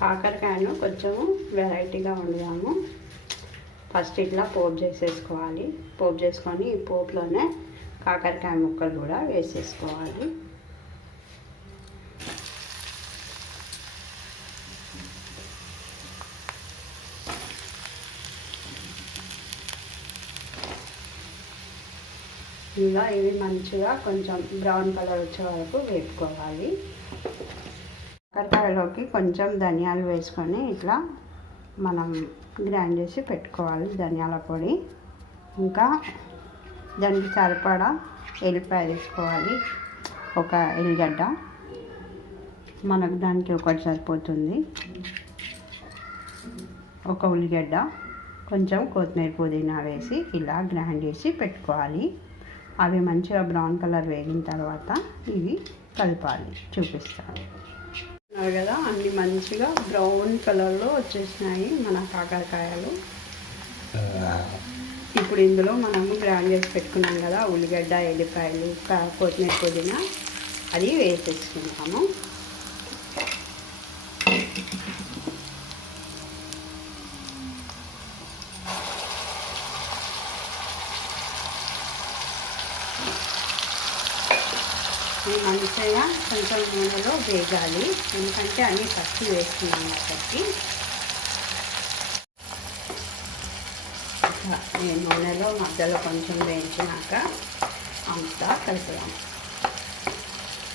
కాకరకాయను కొంచెం వెరైటీగా వండుదాము. ఫస్ట్ ఇట్లా పోపు చేసేసుకోవాలి. పోపు చేసుకొని ఈ పోపులోనే కాకరకాయ ముక్కలు కూడా వేసేసుకోవాలి. ఇలా ఇవి మంచిగా కొంచెం బ్రౌన్ కలర్ వచ్చే వరకు వేపుకోవాలి. కాకరకాయలోకి కొంచెం ధనియాలు వేసుకొని ఇట్లా మనం గ్రైండ్ చేసి పెట్టుకోవాలి. ధనియాల పొడి, ఇంకా దానికి సరిపడా ఎల్లిపాయ తీసుకోవాలి. ఒక ఎల్లిగడ్డ మనకు దానికి ఒకటి సరిపోతుంది. ఒక ఉల్లిగడ్డ, కొంచెం కొత్తిమీర పుదీనా వేసి ఇలా గ్రైండ్ చేసి పెట్టుకోవాలి. అవి మంచిగా బ్రౌన్ కలర్ వేగిన తర్వాత ఇవి కలపాలి. చూపిస్తాను కదా, అన్నీ మంచిగా బ్రౌన్ కలర్లో వచ్చేసినాయి మన కాకరకాయలు. ఇప్పుడు ఇందులో మనము గ్రైండ్ చేసి పెట్టుకున్నాం కదా ఉల్లిగడ్డ, ఎల్లిపాయలు, కొత్తిమీర పుదీనా, అది వేసేసుకుంటాము. మంచిగా కొంచెం నూనెలో వేగాలి, ఎందుకంటే అన్నీ పచ్చి వేస్తున్నాం కాబట్టి. ఈ నూనెలో మధ్యలో కొంచెం వేయించినాక అంతా కలుపుదాం.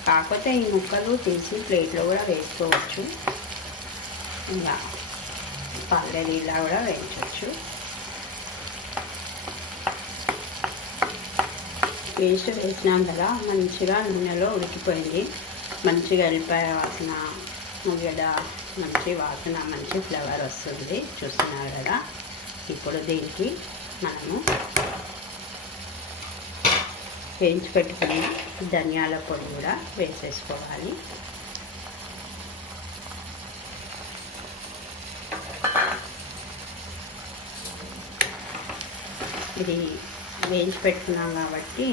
కాకపోతే ఈ ముక్కలు తీసి ప్లేట్లో కూడా వేసుకోవచ్చు, ఇలా పల్లెలు ఇలా కూడా వేయించవచ్చు. పేస్ట్ వేసినాం కదా, మంచిగా నూనెలో ఉడికిపోయింది. మంచిగా ఎల్లిపాయ వాసన, ఉల్లిగడ్డ మంచి వాసన, మంచి ఫ్లేవర్ వస్తుంది. చూస్తున్నారు కదా. ఇప్పుడు దీనికి మనము వేయించి పెట్టుకుని ధనియాల పొడి కూడా వేసేసుకోవాలి. ఇది వేయించి పెట్టుకున్నాం కాబట్టి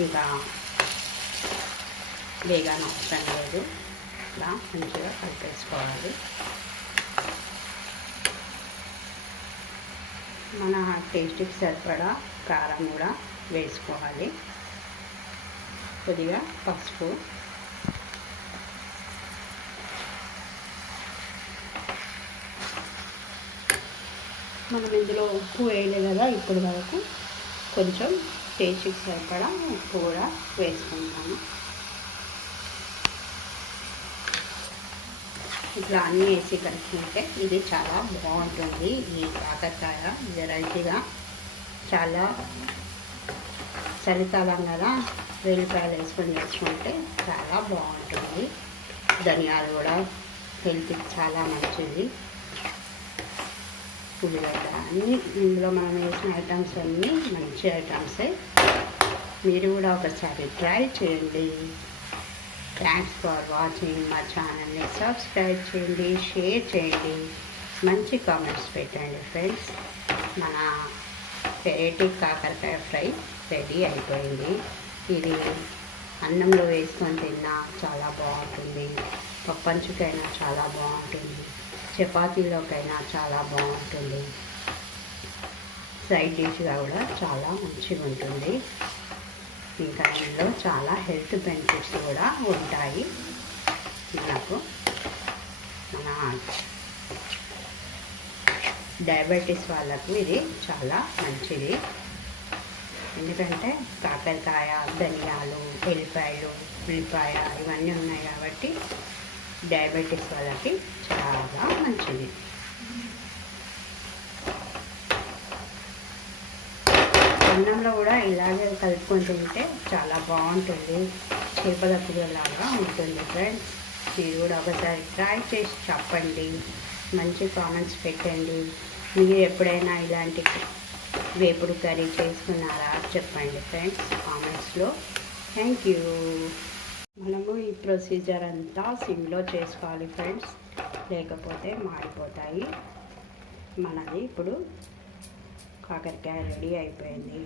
ఇంకా వేగాన అవసరం లేదు. ఇలా మంచిగా కలిపేసుకోవాలి. మన టేస్ట్కి సరిపడా కారం కూడా వేసుకోవాలి. కొద్దిగా పసుపు, మనం ఇందులో ఉప్పు వేయలేదు కదా ఇప్పటి వరకు, కొంచెం టేస్ట్కి సరిపడా ఉప్పు కూడా వేసుకుంటాము. ఇట్లా అన్నీ వేసి కలుపుకుంటే ఇది చాలా బాగుంటుంది. ఈ కాకరకాయ వెరైటీగా, చాలా చలికాలం కదా, వెల్లిపాయలు వేసుకొని చేసుకుంటే చాలా బాగుంటుంది. ధనియాలు కూడా హెల్త్కి చాలా మంచిది. ఉల్లిగడ్డ అన్నీ ఇందులో మనం వేసిన ఐటమ్స్ అన్నీ మంచి ఐటమ్సే. మీరు కూడా ఒకసారి ట్రై చేయండి. Thanks for watching. మా ఛానల్ని సబ్స్క్రైబ్ చేయండి, షేర్ చేయండి, మంచి కామెంట్స్ పెట్టండి ఫ్రెండ్స్. మన వెరైటీ కాకరకాయ ఫ్రై రెడీ అయిపోయింది. ఇది అన్నంలో వేసుకొని తిన్నా చాలా బాగుంటుంది, పప్పంచుకైనా చాలా బాగుంటుంది, చపాతీలోకైనా చాలా బాగుంటుంది, సైడ్ డిష్గా కూడా చాలా మంచిగా ఉంటుంది. ఇంకా ఇందులో చాలా హెల్త్ బెనిఫిట్స్ కూడా ఉంటాయి. మనకు మన డయాబెటీస్ వాళ్ళకు ఇది చాలా మంచిది. ఎందుకంటే కాకరకాయ, ధనియాలు, ఎల్లిపాయలు, ఉల్లిపాయ ఇవన్నీ ఉన్నాయి కాబట్టి డయాబెటీస్ వాళ్ళకి చాలా మంచిది. అన్నంలో కూడా ఇలాగే కలుపుకొని తింటే చాలా బాగుంటుంది. చేపల కూరలాగా ఉంటుంది ఫ్రెండ్స్. మీరు కూడా ఒకసారి ట్రై చేసి చెప్పండి, మంచి కామెంట్స్ పెట్టండి. మీరు ఎప్పుడైనా ఇలాంటి వేపుడు కర్రీ చేసుకున్నారా చెప్పండి ఫ్రెండ్స్ కామెంట్స్లో. Thank you. మనము ఈ ప్రొసీజర్ అంతా సిమ్లో చేసుకోవాలి ఫ్రెండ్స్, లేకపోతే మాడిపోతాయి. మనది ఇప్పుడు కాకరకాయ రెడీ అయిపోయింది.